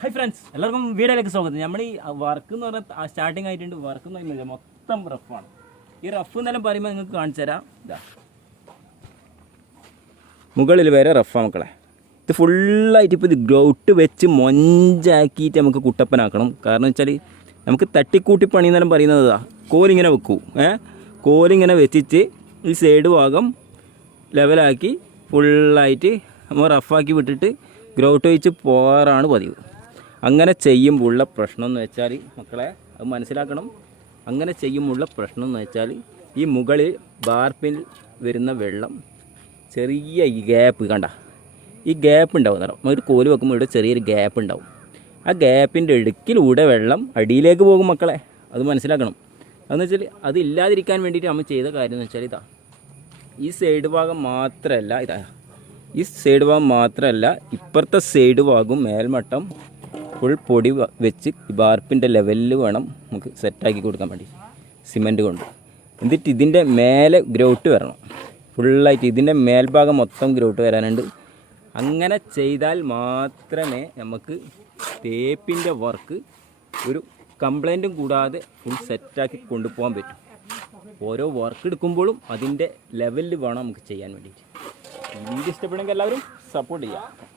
Hi friends, എല്ലാവർക്കും വീഡിയോയിലേക്ക് സ്വാഗതം. നമ്മൾ ഈ വർക്ക് എന്ന് പറഞ്ഞാൽ സ്റ്റാർട്ടിങ് ആയിട്ടുണ്ട്. വർക്ക് എന്ന് പറയുന്നത് മൊത്തം റഫാണ്. ഈ റഫ് എന്നെല്ലാം പറയുമ്പോൾ നിങ്ങൾക്ക് കാണിച്ചു തരാം. ഇതാ മുകളിൽ വരെ റഫാ മക്കളെ. ഇത് ഫുള്ളായിട്ട് ഇപ്പോൾ ഇത് ഗ്രൗട്ട് വെച്ച് മൊഞ്ചാക്കിയിട്ട് നമുക്ക് കുട്ടപ്പനാക്കണം. കാരണം വെച്ചാൽ നമുക്ക് തട്ടിക്കൂട്ടി പണി എന്നെല്ലാം പറയുന്നത് കോലിങ്ങനെ വെക്കൂ. കോലിങ്ങനെ വെച്ചിട്ട് ഈ സൈഡ് ഭാഗം ലെവലാക്കി ഫുള്ളായിട്ട് നമ്മൾ റഫാക്കി വിട്ടിട്ട് ഗ്രൗട്ട് വെച്ച് പോകാറാണ് പതിവ്. അങ്ങനെ ചെയ്യുമ്പോഴുള്ള പ്രശ്നം എന്ന് വെച്ചാൽ മക്കളെ അത് മനസ്സിലാക്കണം. അങ്ങനെ ചെയ്യുമ്പോഴുള്ള പ്രശ്നം എന്ന് വെച്ചാൽ ഈ മുകളിൽ ബാർപ്പിൽ വരുന്ന വെള്ളം ചെറിയ ഈ ഗ്യാപ്പ് കണ്ട, ഈ ഗ്യാപ്പ് ഉണ്ടാവും നേരം ഒരു കോല് വെക്കുമ്പോൾ ഇവിടെ ചെറിയൊരു ഗ്യാപ്പ് ഉണ്ടാവും. ആ ഗ്യാപ്പിൻ്റെ ഇടുക്കിലൂടെ വെള്ളം അടിയിലേക്ക് പോകും മക്കളെ, അത് മനസ്സിലാക്കണം. അതെന്ന് വെച്ചാൽ അതില്ലാതിരിക്കാൻ വേണ്ടിയിട്ട് നമ്മൾ ചെയ്ത കാര്യം എന്ന് വെച്ചാൽ ഈ സൈഡ് ഭാഗം മാത്രമല്ല ഈ സൈഡ് ഭാഗം മാത്രമല്ല ഇപ്പുറത്തെ സൈഡ് ഭാഗം മേൽമട്ടം ഫുൾ പൊടി വെച്ച് ബാർപ്പിൻ്റെ ലെവലിൽ വേണം നമുക്ക് സെറ്റാക്കി കൊടുക്കാൻ വേണ്ടി സിമൻറ്റ് കൊണ്ട്. എന്നിട്ട് ഇതിൻ്റെ മേലെ ഗ്രൗട്ട് വരണം. ഫുള്ളായിട്ട് ഇതിൻ്റെ മേൽഭാഗം മൊത്തം ഗ്രൗട്ട് വരാനുണ്ട്. അങ്ങനെ ചെയ്താൽ മാത്രമേ നമുക്ക് തേപ്പിൻ്റെ വർക്ക് ഒരു കംപ്ലൈൻറ്റും കൂടാതെ ഫുൾ സെറ്റാക്കി കൊണ്ടുപോകാൻ പറ്റും. ഓരോ വർക്ക് എടുക്കുമ്പോഴും അതിൻ്റെ ലെവലിൽ വേണം നമുക്ക് ചെയ്യാൻ വേണ്ടിയിട്ട്. വീഡിയോ ഇഷ്ടപ്പെടുമെങ്കിൽ എല്ലാവരും സപ്പോർട്ട് ചെയ്യുക.